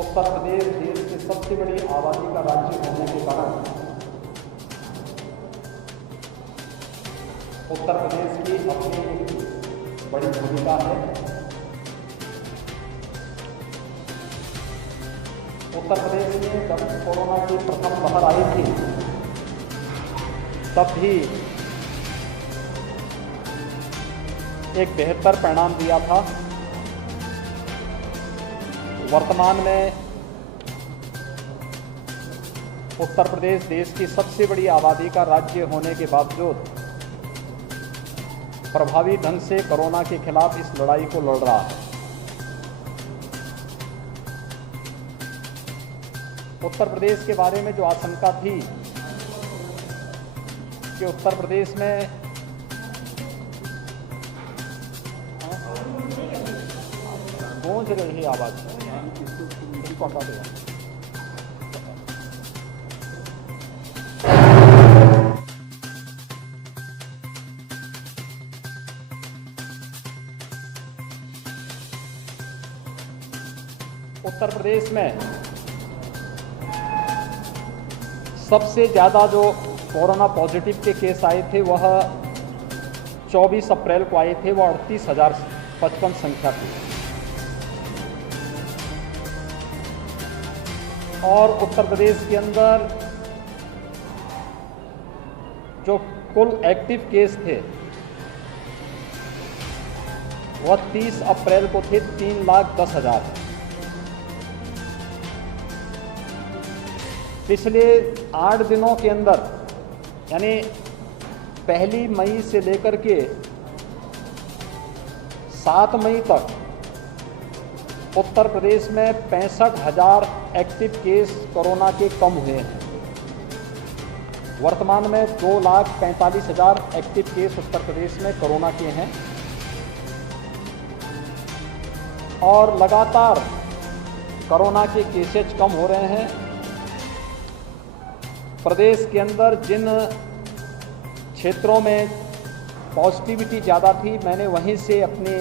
उत्तर प्रदेश देश की सबसे बड़ी आबादी का राज्य होने के कारण उत्तर प्रदेश की अपनी एक बड़ी भूमिका है। उत्तर प्रदेश में जब कोरोना की प्रथम लहर आई थी तब भी एक बेहतर परिणाम दिया था। वर्तमान में उत्तर प्रदेश देश की सबसे बड़ी आबादी का राज्य होने के बावजूद प्रभावी ढंग से कोरोना के खिलाफ इस लड़ाई को लड़ रहा है। उत्तर प्रदेश के बारे में जो आशंका थी कि उत्तर प्रदेश में गूंज रही है आवाज, इसको हटा देगा। उत्तर प्रदेश में सबसे ज़्यादा जो कोरोना पॉजिटिव के केस आए थे वह 24 अप्रैल को आए थे, वह 38,055 संख्या थी। और उत्तर प्रदेश के अंदर जो कुल एक्टिव केस थे वह 30 अप्रैल को थे 3,10,000। पिछले 8 दिनों के अंदर यानी 1 मई से लेकर के 7 मई तक उत्तर प्रदेश में 65,000 एक्टिव केस कोरोना के कम हुए हैं। वर्तमान में 2,45,000 एक्टिव केस उत्तर प्रदेश में कोरोना के हैं और लगातार कोरोना के केसेज कम हो रहे हैं। प्रदेश के अंदर जिन क्षेत्रों में पॉजिटिविटी ज़्यादा थी, मैंने वहीं से अपनी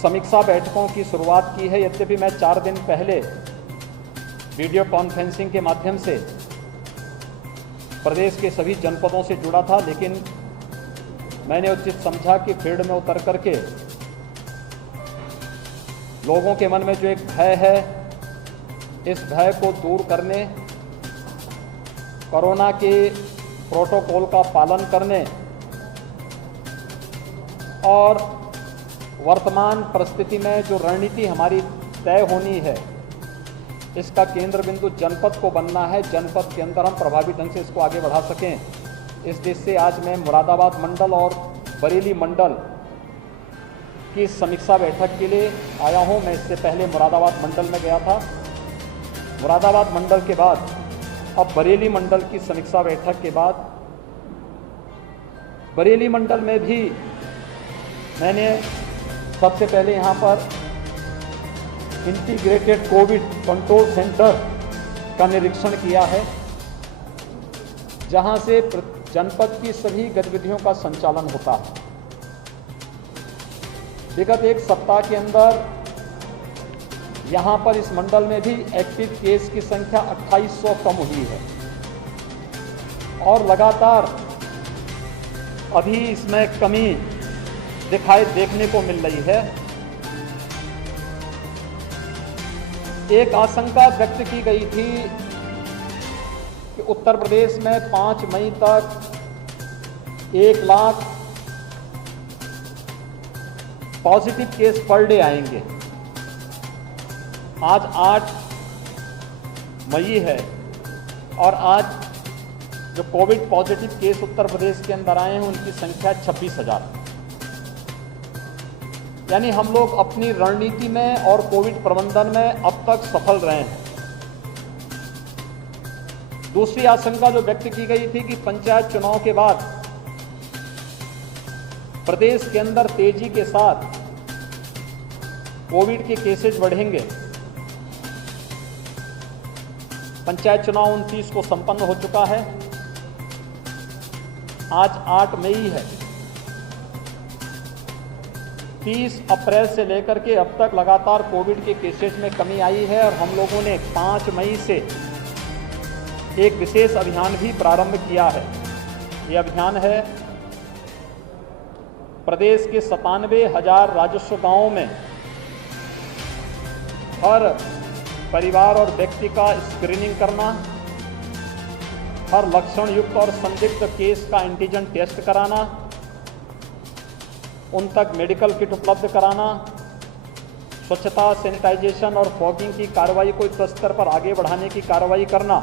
समीक्षा बैठकों की शुरुआत की है। यद्यपि मैं 4 दिन पहले वीडियो कॉन्फ्रेंसिंग के माध्यम से प्रदेश के सभी जनपदों से जुड़ा था, लेकिन मैंने उचित समझा कि फील्ड में उतर करके लोगों के मन में जो एक भय है, इस भय को दूर करने, कोरोना के प्रोटोकॉल का पालन करने और वर्तमान परिस्थिति में जो रणनीति हमारी तय होनी है, इसका केंद्र बिंदु जनपद को बनना है। जनपद के अंदर हम प्रभावी ढंग से इसको आगे बढ़ा सकें। इस दृष्टि से आज मैं मुरादाबाद मंडल और बरेली मंडल की समीक्षा बैठक के लिए आया हूं। मैं इससे पहले मुरादाबाद मंडल में गया था। मुरादाबाद मंडल के बाद अब बरेली मंडल की समीक्षा बैठक के बाद बरेली मंडल में भी मैंने सबसे पहले यहाँ पर इंटीग्रेटेड कोविड कंट्रोल सेंटर का निरीक्षण किया है, जहाँ से जनपद की सभी गतिविधियों का संचालन होता है। विगत 1 सप्ताह के अंदर यहाँ पर इस मंडल में भी एक्टिव केस की संख्या 2800 कम हुई है और लगातार अभी इसमें कमी देखने को मिल रही है। एक आशंका व्यक्त की गई थी कि उत्तर प्रदेश में 5 मई तक 1 lakh positive case per day आएंगे। आज 8 मई है और आज जो Covid positive case Uttar Pradesh के अंदर आए हैं उनकी संख्या 26,000। यानी हम लोग अपनी रणनीति में और कोविड प्रबंधन में अब तक सफल रहे हैं। दूसरी आशंका जो व्यक्त की गई थी कि पंचायत चुनाव के बाद प्रदेश के अंदर तेजी के साथ कोविड के केसेज बढ़ेंगे। पंचायत चुनाव 29 को संपन्न हो चुका है। आज 8 मई है। 30 अप्रैल से लेकर के अब तक लगातार कोविड के केसेस में कमी आई है और हम लोगों ने 5 मई से एक विशेष अभियान भी प्रारंभ किया है। ये अभियान है प्रदेश के 97,000 राजस्व गांवों में हर परिवार और व्यक्ति का स्क्रीनिंग करना, हर लक्षण युक्त और संदिग्ध केस का एंटीजन टेस्ट कराना, उन तक मेडिकल किट उपलब्ध कराना, स्वच्छता, सैनिटाइजेशन और फॉगिंग की कार्रवाई को युद्ध स्तर पर आगे बढ़ाने की कार्रवाई करना।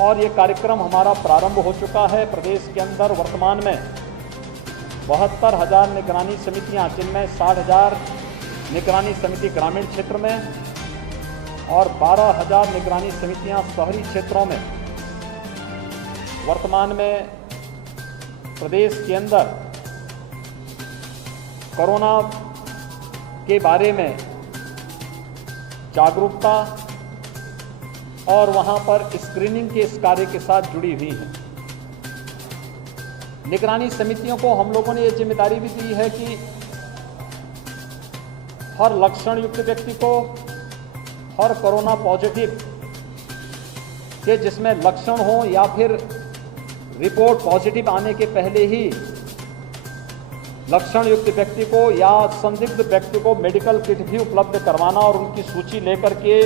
और ये कार्यक्रम हमारा प्रारंभ हो चुका है। प्रदेश के अंदर वर्तमान में 72,000 निगरानी समितियां, जिनमें 60,000 निगरानी समिति ग्रामीण क्षेत्र में और 12,000 निगरानी समितियां शहरी क्षेत्रों में वर्तमान में प्रदेश के अंदर कोरोना के बारे में जागरूकता और वहां पर स्क्रीनिंग के इस कार्य के साथ जुड़ी हुई हैं। निगरानी समितियों को हम लोगों ने ये जिम्मेदारी भी दी है कि हर लक्षण युक्त व्यक्ति को, हर कोरोना पॉजिटिव के जिसमें लक्षण हो या फिर रिपोर्ट पॉजिटिव आने के पहले ही लक्षण युक्त व्यक्ति को या संदिग्ध व्यक्ति को मेडिकल किट भी उपलब्ध करवाना और उनकी सूची लेकर के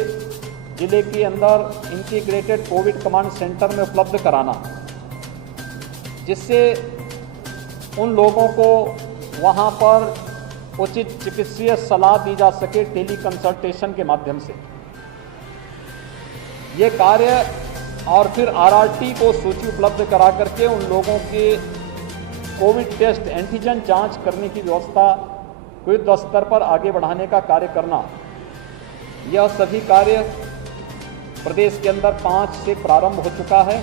जिले के अंदर इंटीग्रेटेड कोविड कमांड सेंटर में उपलब्ध कराना, जिससे उन लोगों को वहां पर उचित चिकित्सीय सलाह दी जा सके टेली कंसल्टेशन के माध्यम से। ये कार्य और फिर आरआरटी को सूची उपलब्ध करा करके उन लोगों के कोविड टेस्ट, एंटीजन जांच करने की व्यवस्था को युद्ध स्तर पर आगे बढ़ाने का कार्य करना, यह सभी कार्य प्रदेश के अंदर 5 से प्रारंभ हो चुका है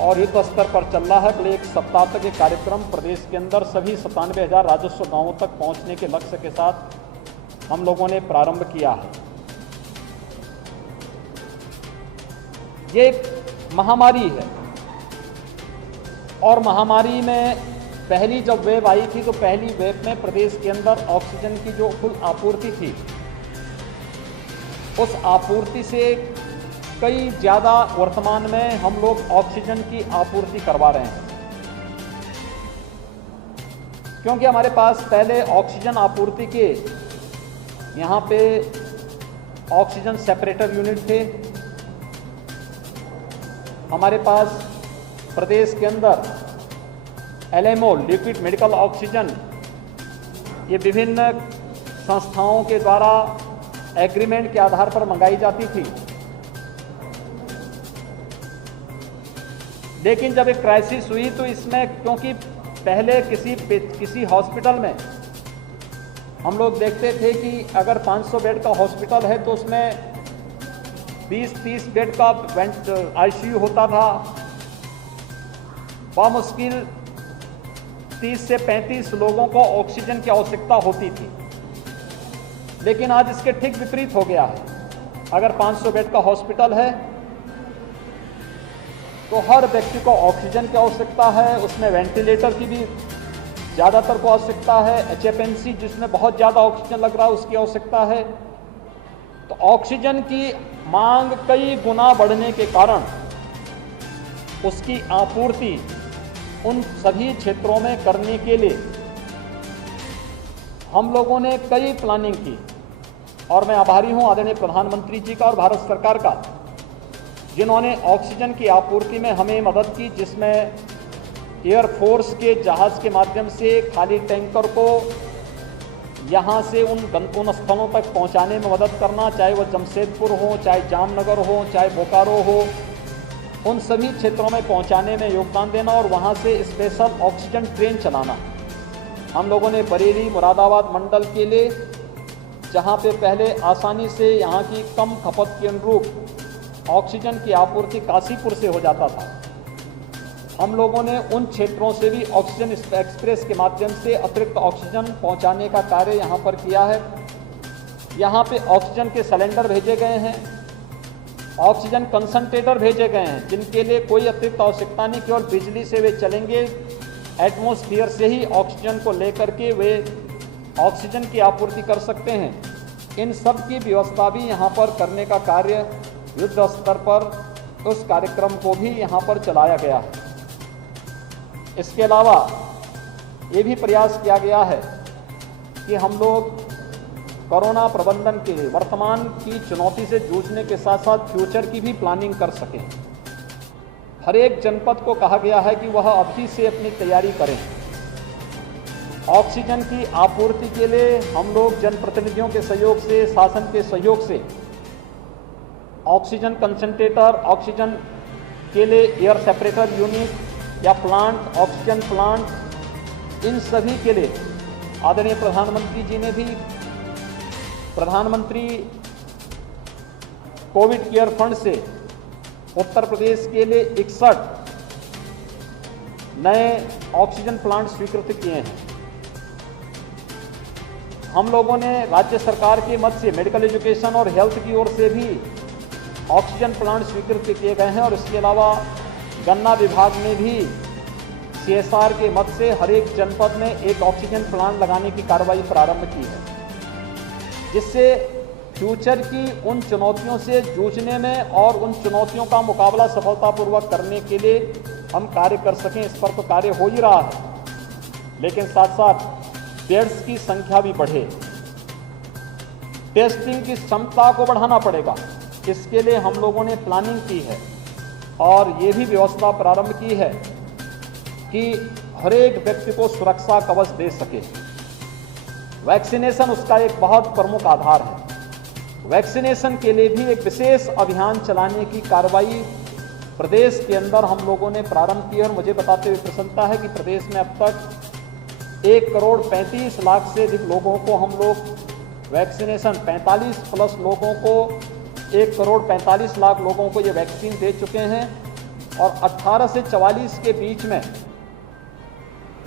और युद्ध स्तर पर चल रहा है। अगले 1 सप्ताह तक ये कार्यक्रम प्रदेश के अंदर सभी 97,000 राजस्व गांवों तक पहुंचने के लक्ष्य के साथ हम लोगों ने प्रारंभ किया है। ये एक महामारी है और महामारी में पहली जब वेव आई थी तो पहली वेव में प्रदेश के अंदर ऑक्सीजन की जो कुल आपूर्ति थी, उस आपूर्ति से कई ज़्यादा वर्तमान में हम लोग ऑक्सीजन की आपूर्ति करवा रहे हैं, क्योंकि हमारे पास पहले ऑक्सीजन आपूर्ति के यहाँ पे ऑक्सीजन सेपरेटर यूनिट थे। हमारे पास प्रदेश के अंदर एलएमओ, लिक्विड मेडिकल ऑक्सीजन, ये विभिन्न संस्थाओं के द्वारा एग्रीमेंट के आधार पर मंगाई जाती थी। लेकिन जब एक क्राइसिस हुई तो इसमें, क्योंकि पहले किसी हॉस्पिटल में हम लोग देखते थे कि अगर 500 बेड का हॉस्पिटल है तो उसमें 20-30 बेड का आईसीयू होता था, मुश्किल 30 से 35 लोगों को ऑक्सीजन की आवश्यकता होती थी। लेकिन आज इसके ठीक विपरीत हो गया है। अगर 500 बेड का हॉस्पिटल है तो हर व्यक्ति को ऑक्सीजन की आवश्यकता है, उसमें वेंटिलेटर की भी ज़्यादातर को आवश्यकता है, एचएफएनसी जिसमें बहुत ज़्यादा ऑक्सीजन लग रहा है उसकी आवश्यकता है। तो ऑक्सीजन की मांग कई गुना बढ़ने के कारण उसकी आपूर्ति उन सभी क्षेत्रों में करने के लिए हम लोगों ने कई प्लानिंग की और मैं आभारी हूं आदरणीय प्रधानमंत्री जी का और भारत सरकार का, जिन्होंने ऑक्सीजन की आपूर्ति में हमें मदद की, जिसमें एयरफोर्स के जहाज़ के माध्यम से खाली टैंकर को यहाँ से उन स्थलों तक पहुँचाने में मदद करना, चाहे वो जमशेदपुर हो, चाहे जामनगर हो, चाहे बोकारो हो, उन सभी क्षेत्रों में पहुँचाने में योगदान देना और वहाँ से स्पेशल ऑक्सीजन ट्रेन चलाना। हम लोगों ने बरेली, मुरादाबाद मंडल के लिए, जहाँ पे पहले आसानी से यहाँ की कम खपत के अनुरूप ऑक्सीजन की आपूर्ति काशीपुर से हो जाता था, हम लोगों ने उन क्षेत्रों से भी ऑक्सीजन एक्सप्रेस के माध्यम से अतिरिक्त ऑक्सीजन पहुंचाने का कार्य यहां पर किया है। यहां पे ऑक्सीजन के सिलेंडर भेजे गए हैं, ऑक्सीजन कंसंट्रेटर भेजे गए हैं, जिनके लिए कोई अतिरिक्त आवश्यकता नहीं, केवल बिजली से वे चलेंगे एटमॉस्फेयर से ही ऑक्सीजन को लेकर के वे ऑक्सीजन की आपूर्ति कर सकते हैं। इन सब की व्यवस्था भी यहाँ पर करने का कार्य युद्ध स्तर पर उस कार्यक्रम को भी यहाँ पर चलाया गया है। इसके अलावा ये भी प्रयास किया गया है कि हम लोग कोरोना प्रबंधन के लिए वर्तमान की चुनौती से जूझने के साथ साथ फ्यूचर की भी प्लानिंग कर सकें। हर एक जनपद को कहा गया है कि वह अभी से अपनी तैयारी करें। ऑक्सीजन की आपूर्ति के लिए हम लोग जनप्रतिनिधियों के सहयोग से, शासन के सहयोग से ऑक्सीजन कंसंट्रेटर, ऑक्सीजन के लिए एयर सेपरेटर यूनिट या प्लांट, ऑक्सीजन प्लांट, इन सभी के लिए आदरणीय प्रधानमंत्री जी ने भी प्रधानमंत्री कोविड केयर फंड से उत्तर प्रदेश के लिए 61 नए ऑक्सीजन प्लांट स्वीकृत किए हैं। हम लोगों ने राज्य सरकार के मद से मेडिकल एजुकेशन और हेल्थ की ओर से भी ऑक्सीजन प्लांट स्वीकृत किए गए हैं और इसके अलावा गन्ना विभाग ने भी CSR के मद से हर एक जनपद में एक ऑक्सीजन प्लांट लगाने की कार्रवाई प्रारंभ की है, जिससे फ्यूचर की उन चुनौतियों से जूझने में और उन चुनौतियों का मुकाबला सफलतापूर्वक करने के लिए हम कार्य कर सकें। इस पर तो कार्य हो ही रहा है, लेकिन साथ साथ बेड्स की संख्या भी बढ़े, टेस्टिंग की क्षमता को बढ़ाना पड़ेगा। इसके लिए हम लोगों ने प्लानिंग की है और ये भी व्यवस्था प्रारंभ की है कि हर एक व्यक्ति को सुरक्षा कवच दे सके। वैक्सीनेशन उसका एक बहुत प्रमुख आधार है। वैक्सीनेशन के लिए भी एक विशेष अभियान चलाने की कार्रवाई प्रदेश के अंदर हम लोगों ने प्रारंभ की है और मुझे बताते हुए प्रसन्नता है कि प्रदेश में अब तक 1,35,00,000 से अधिक लोगों को हम लोग वैक्सीनेशन, 45+ लोगों को, 1,45,00,000 लोगों को ये वैक्सीन दे चुके हैं और 18 से 44 के बीच में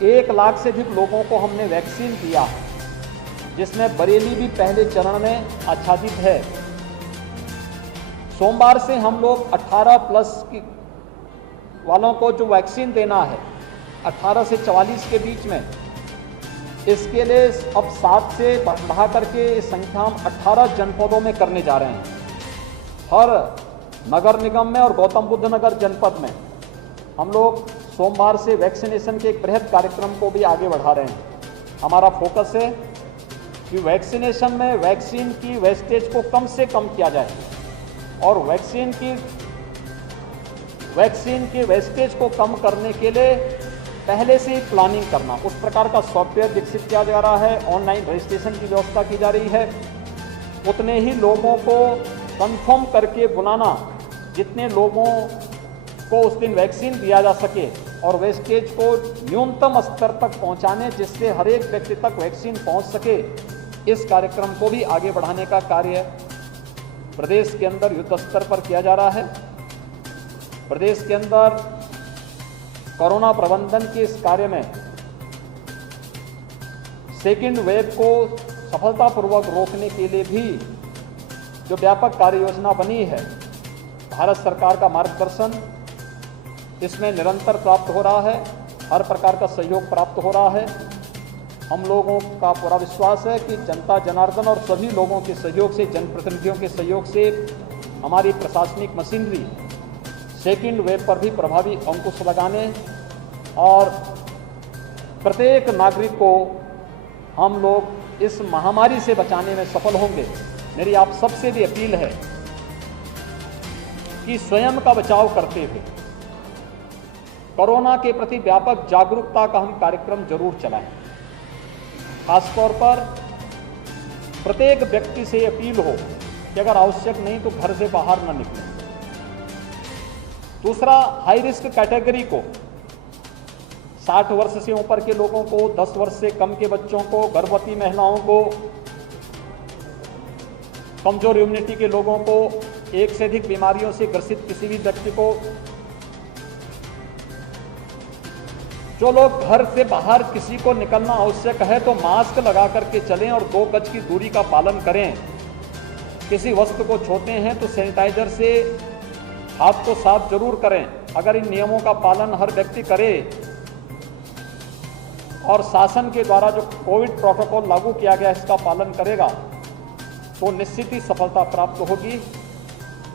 1 लाख से अधिक लोगों को हमने वैक्सीन दिया, जिसमें बरेली भी पहले चरण में आच्छादित है। सोमवार से हम लोग 18+ की वालों को जो वैक्सीन देना है 18 से 44 के बीच में, इसके लिए अब 7 से बढ़ा करके संख्या हम 18 जनपदों में करने जा रहे हैं। हर नगर निगम में और गौतम बुद्ध नगर जनपद में हम लोग सोमवार से वैक्सीनेशन के एक बृहद कार्यक्रम को भी आगे बढ़ा रहे हैं। हमारा फोकस है कि वैक्सीनेशन में वैक्सीन की वेस्टेज को कम से कम किया जाए और वैक्सीन की वेस्टेज को कम करने के लिए पहले से ही प्लानिंग करना, उस प्रकार का सॉफ्टवेयर विकसित किया जा रहा है। ऑनलाइन रजिस्ट्रेशन की व्यवस्था की जा रही है। उतने ही लोगों को कंफर्म करके बुलाना जितने लोगों को उस दिन वैक्सीन दिया जा सके और वेस्टेज को न्यूनतम स्तर तक पहुंचाने, जिससे हर एक व्यक्ति तक वैक्सीन पहुंच सके। इस कार्यक्रम को भी आगे बढ़ाने का कार्य प्रदेश के अंदर युद्ध स्तर पर किया जा रहा है। प्रदेश के अंदर कोरोना प्रबंधन के इस कार्य में सेकेंड वेव को सफलतापूर्वक रोकने के लिए भी जो व्यापक कार्य योजना बनी है, भारत सरकार का मार्गदर्शन इसमें निरंतर प्राप्त हो रहा है, हर प्रकार का सहयोग प्राप्त हो रहा है। हम लोगों का पूरा विश्वास है कि जनता जनार्दन और सभी लोगों के सहयोग से, जनप्रतिनिधियों के सहयोग से हमारी प्रशासनिक मशीनरी सेकेंड वेव पर भी प्रभावी अंकुश लगाने और प्रत्येक नागरिक को हम लोग इस महामारी से बचाने में सफल होंगे। मेरी आप सबसे भी अपील है कि स्वयं का बचाव करते हुए कोरोना के प्रति व्यापक जागरूकता का हम कार्यक्रम जरूर चलाएं। खासतौर पर प्रत्येक व्यक्ति से अपील हो कि अगर आवश्यक नहीं तो घर से बाहर न निकलें। दूसरा, हाई रिस्क कैटेगरी को, 60 वर्ष से ऊपर के लोगों को, 10 वर्ष से कम के बच्चों को, गर्भवती महिलाओं को, कमजोर इम्यूनिटी के लोगों को, एक से अधिक बीमारियों से ग्रसित किसी भी व्यक्ति को, जो लोग घर से बाहर किसी को निकलना आवश्यक है तो मास्क लगा करके चलें और 2 गज की दूरी का पालन करें। किसी वस्तु को छूते हैं तो सैनिटाइजर से हाथ को साफ जरूर करें। अगर इन नियमों का पालन हर व्यक्ति करे और शासन के द्वारा जो कोविड प्रोटोकॉल लागू किया गया इसका पालन करेगा तो निश्चित ही सफलता प्राप्त होगी।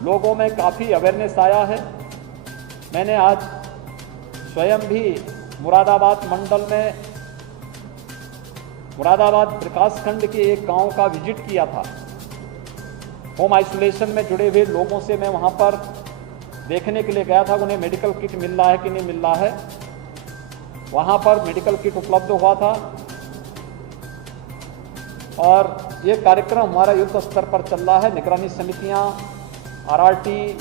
लोगों में काफ़ी अवेयरनेस आया है। मैंने आज स्वयं भी मुरादाबाद मंडल में मुरादाबाद विकासखंड के एक गांव का विजिट किया था। होम आइसोलेशन में जुड़े हुए लोगों से मैं वहां पर देखने के लिए गया था उन्हें मेडिकल किट मिल रहा है कि नहीं मिल रहा है। वहां पर मेडिकल किट उपलब्ध हुआ था और ये कार्यक्रम हमारा युद्ध स्तर पर चल रहा है। निगरानी समितियां, आरआरटी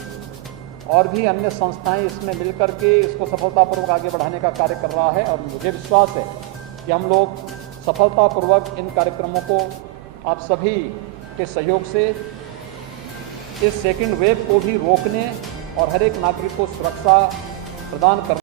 और भी अन्य संस्थाएं इसमें मिलकर के इसको सफलतापूर्वक आगे बढ़ाने का कार्य कर रहा है और मुझे विश्वास है कि हम लोग सफलतापूर्वक इन कार्यक्रमों को आप सभी के सहयोग से इस सेकेंड वेव को भी रोकने और हर एक नागरिक को सुरक्षा प्रदान करने